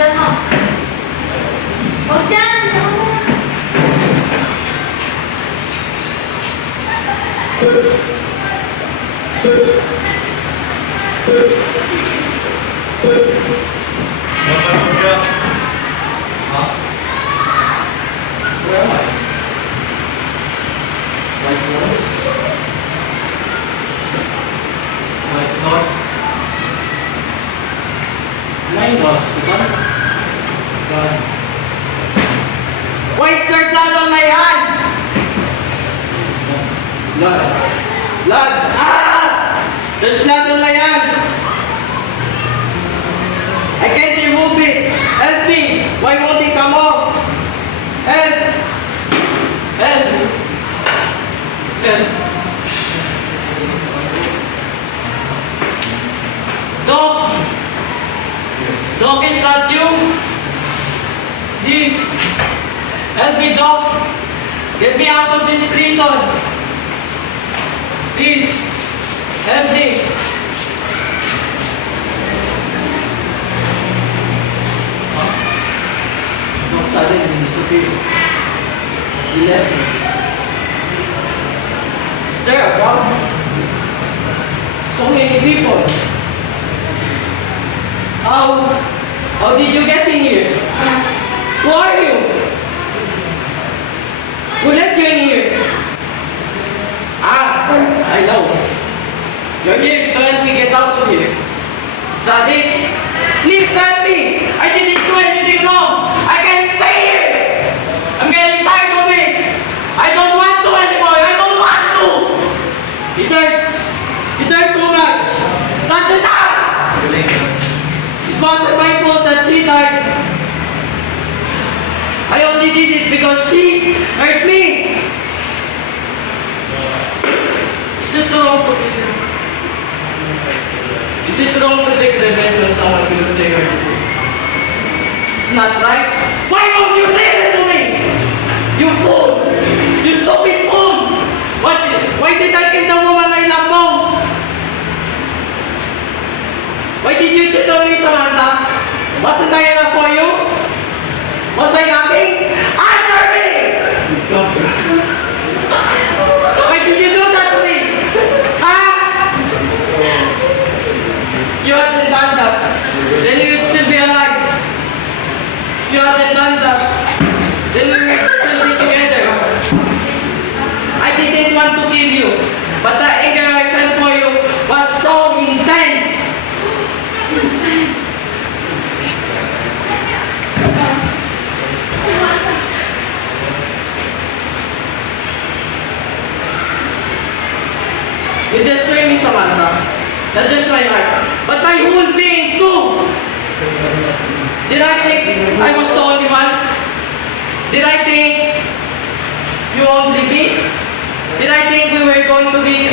Diyan mo. Huwag dyan! Matanong ka. Ha? Where am I? White North? White North? Am I in the hospital? God. Why is there blood on my hands? Blood. Blood! Ah! There's blood on my hands! I can't remove it! Help me! Why won't it come off? Help! Help! Help! Doc! Doc, is that you? Please! Help me, Doc! Get me out of this prison! Please! Help me! Doc suddenly disappeared. He left me. Is there a problem? So many people. How did you get in here? Who are you? Who let you in here? Ah, I know. You're here to help me get out of here. Is that it? Please help me! I didn't do anything wrong! I can't stay here! I'm getting tired of it! I don't want to anymore! I don't want to! It hurts! It hurts so much! That's enough! It wasn't my fault that she died. I only did it because she hurt me. Is it wrong to kill you? Is it wrong to take revenge on someone because they hurt you? It's not right. Why won't you listen to me? You fool! You stupid fool! Why did I kill the woman I love most? Why did you cheat on me, Samantha? Wasn't I enough for you? Was I nothing? Answer me! Why did you do that to me? Huh? You hadn't done that, then you would still be alive. You hadn't done that, then we would still be together. I didn't want to kill you, but the anger I felt for you was so intense. You destroy me, Samantha. Not just my heart, but my whole being too. Did I think I was the only one? Did I think you only me? Did I think we were going to be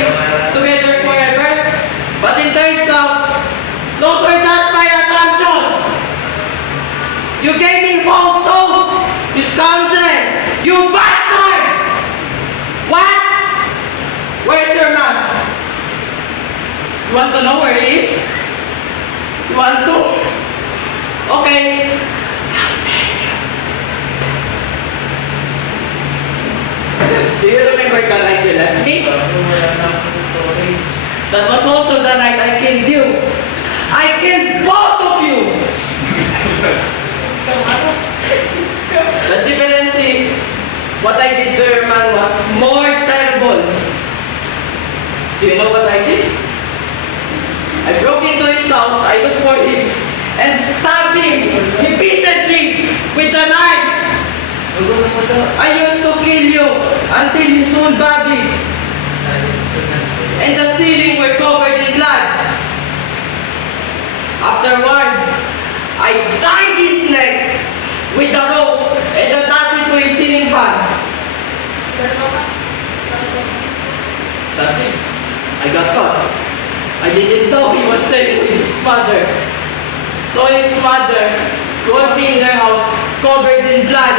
together forever? But it turns out, those were just my assumptions. You gave me false hope, you scoundrel, you bastard! What? Where's your man? You want to know where he is? You want to? Okay. Do you remember the night you left me? That was also the night I killed you. I killed both of you! The difference is, what I did to your man was more terrible. Do you know what I did? I broke into his house, I looked for him, and stabbed him repeatedly with a knife. I used to kill you until his whole body and the ceiling were covered in blood. Afterwards, I tied his neck with a rope and attached it to his ceiling fan. That's it. I got caught. I didn't know he was staying with his mother. So his mother called me in their house, covered in blood.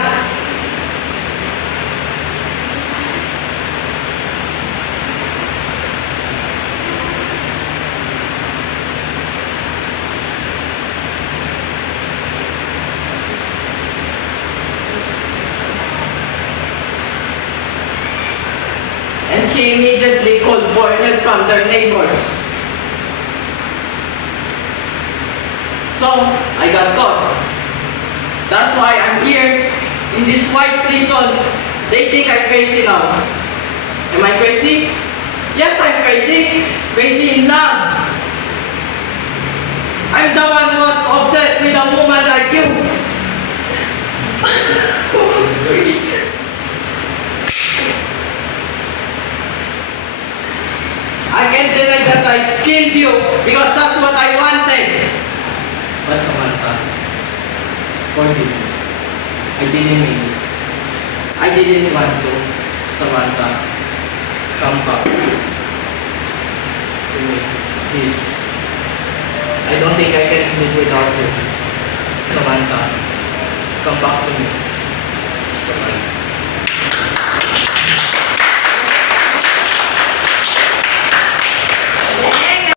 she immediately called for help from their neighbors. So, I got caught. That's why I'm here in this white prison. They think I'm crazy now. Am I crazy? Yes, I'm crazy. Crazy in love. I'm the one who was obsessed with a woman like you. I can't deny that I killed you because that's what I wanted. But Samantha, forgive me. I didn't mean it. I didn't want to. Samantha, come back to me, please. I don't think I can live without you. Samantha, come back to me. Samantha.